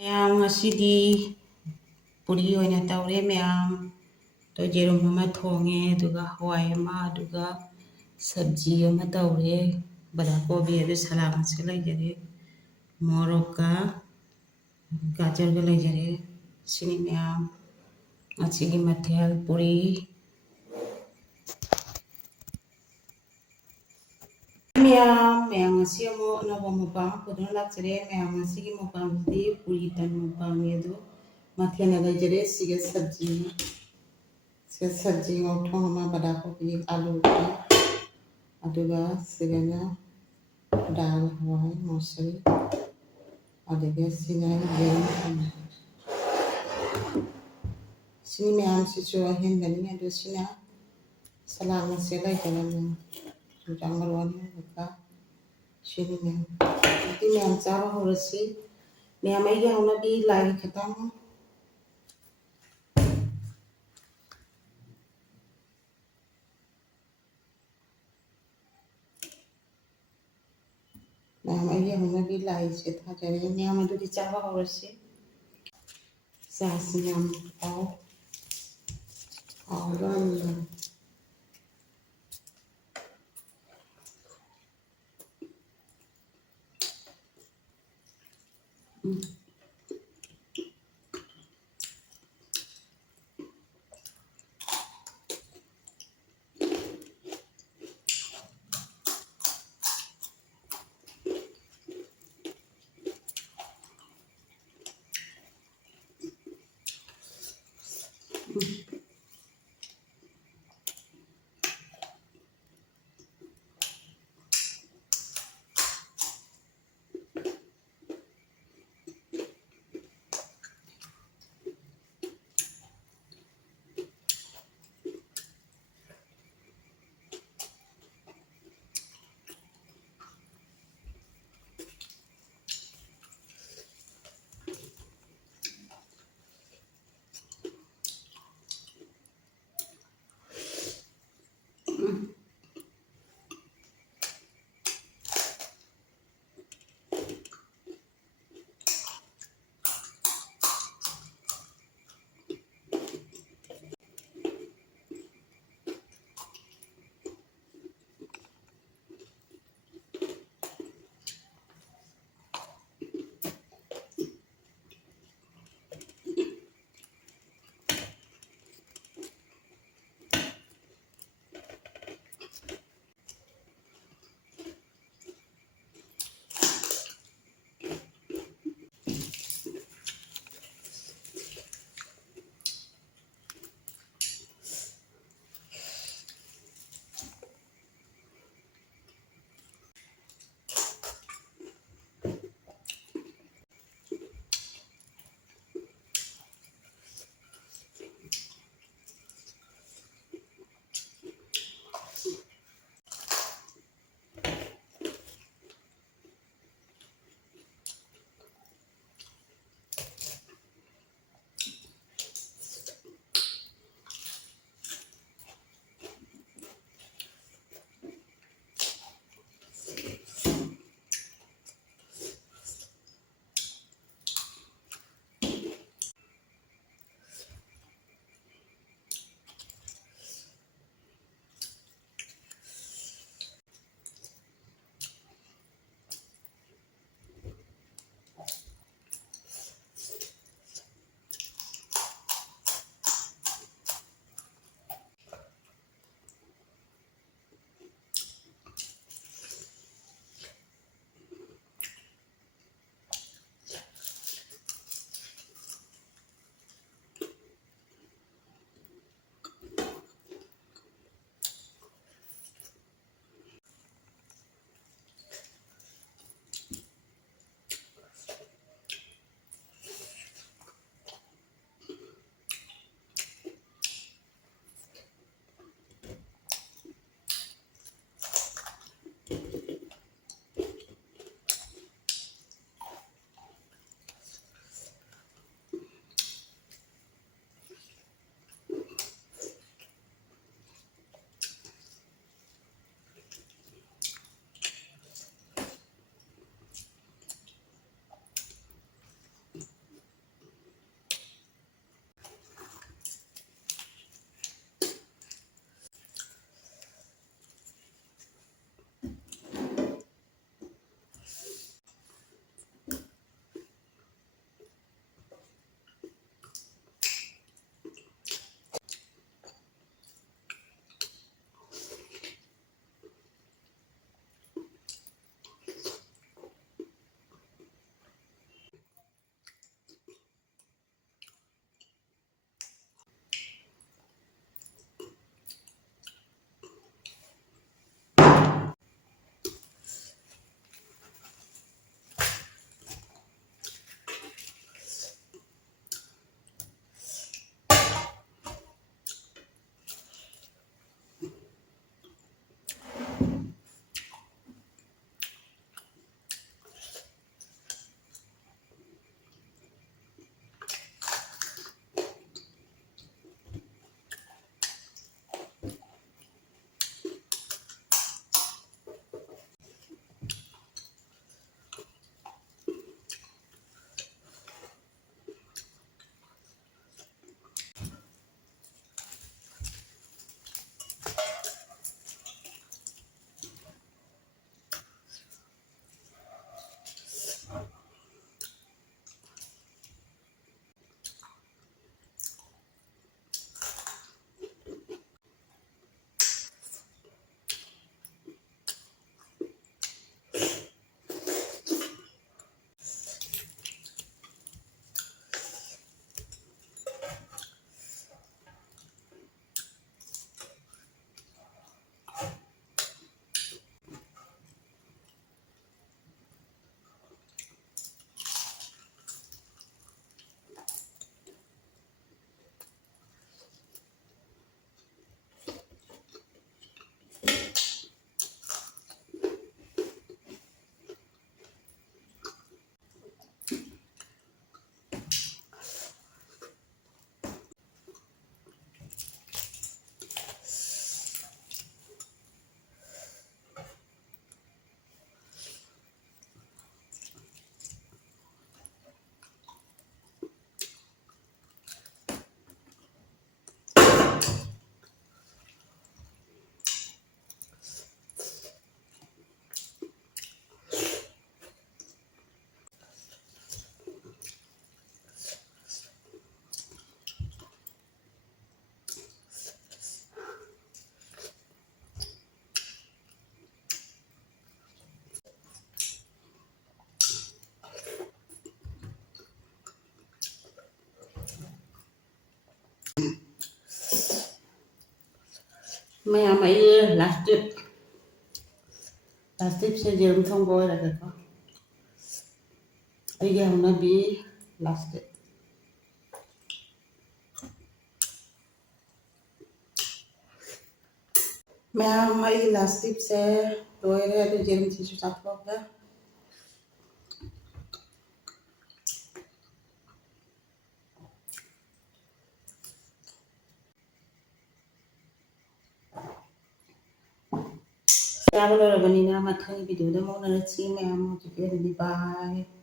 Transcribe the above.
ꯃꯌꯥꯝ ꯉꯁꯤꯗꯤ ꯄꯨꯔꯤ ꯑꯣꯏꯅ ꯇꯧꯔꯦ ꯃꯌꯥꯝ ꯌꯦꯔꯨꯝ ꯑꯃ ꯊꯣꯡꯉꯦ ꯑꯗꯨꯒ ꯍꯋꯥꯏ ꯑꯃ ꯑꯗꯨꯒ ꯁꯕꯖꯤ ꯑꯃ ꯇꯧꯔꯦ ꯕꯟꯙꯀꯣꯕꯤ ꯑꯗꯨ ꯁꯂꯥꯠꯁꯨ ꯂꯩꯖꯔꯦ ꯃꯣꯔꯣꯛꯀ ꯒꯥꯖꯔꯒ ꯂꯩꯖꯔꯦ ꯁꯤꯅꯤ ꯃꯌꯥꯝ ꯉꯁꯤꯒꯤ ꯃꯊꯦꯜ ꯄꯨꯔꯤ ꯃꯌꯥꯝ ꯉꯁꯤ ꯑꯃꯨꯛ ꯑꯅꯧꯕ ꯃꯨꯛꯕꯥꯡ ꯄꯨꯗꯨꯅ ꯂꯥꯛꯆꯔꯦ ꯃꯌꯥꯝ ꯉꯁꯤꯒꯤ ꯃꯨꯛꯕꯥꯡꯁꯤꯗꯤ ꯄꯨꯔꯤ ꯇꯟ ꯃꯨꯛꯕꯥꯡꯅꯤ ꯑꯗꯨ ꯃꯊꯦꯜꯅ ꯂꯩꯖꯔꯦ ꯁꯤꯒ ꯁꯕꯖꯤ ꯉꯧꯊꯣꯡ ꯑꯃ ꯕꯟꯙꯀꯣꯕꯤ ꯑꯂꯨꯒꯤ ꯑꯗꯨꯒ ꯁꯤꯒꯅ ꯗꯥꯜ ꯍꯋꯥꯏ ꯃꯨꯁꯔꯤ ꯑꯗꯨꯒ ꯁꯤꯅ ꯌꯦꯔꯨꯝ ꯁꯤꯅꯤ ꯃꯌꯥꯝꯁꯤꯁꯨ ꯑꯍꯦꯟꯕꯅꯤ ꯑꯗꯨ ꯁꯤꯅ ꯁꯂꯥꯠ ꯃꯆꯦꯠ ꯂꯩꯖꯔꯝꯃꯤ ꯆꯨꯖꯥꯛ ꯃꯔꯨ ꯑꯅꯤꯒ ꯁꯤꯅꯤ ꯃꯌꯥꯝ ꯆꯥꯕ ꯍꯧꯔꯁꯤ ꯃꯌꯥꯝ ꯑꯩꯒꯤ ꯍꯧꯅꯕꯤ ꯂꯥꯏ ꯈꯤꯇꯪ ma'am aye hona bi lai se tha jare ma'am adudi chaba horse sas yam au gan mẹ mày last tip sẽ dùng thông bôi là được không ấy giờ nó bị last tip mẹ mày last tip sẽ đôi ra được dùng chỉ số sắp bọc đó Kalau lo begini nama kami video demo nanti mẹ mau chụp cái đi bye